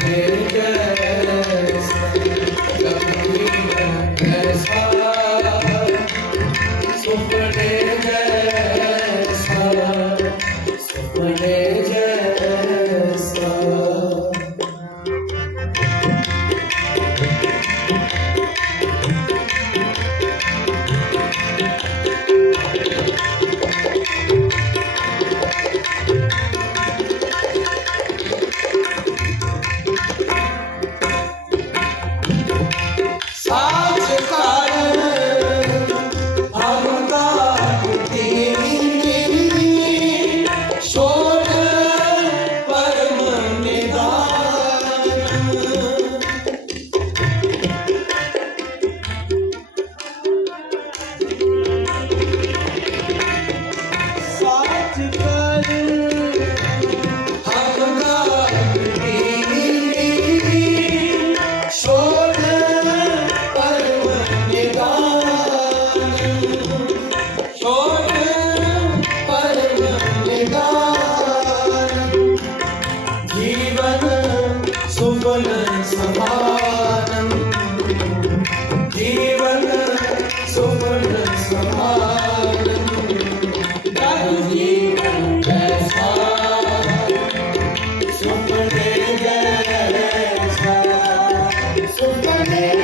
Hey. Yeah.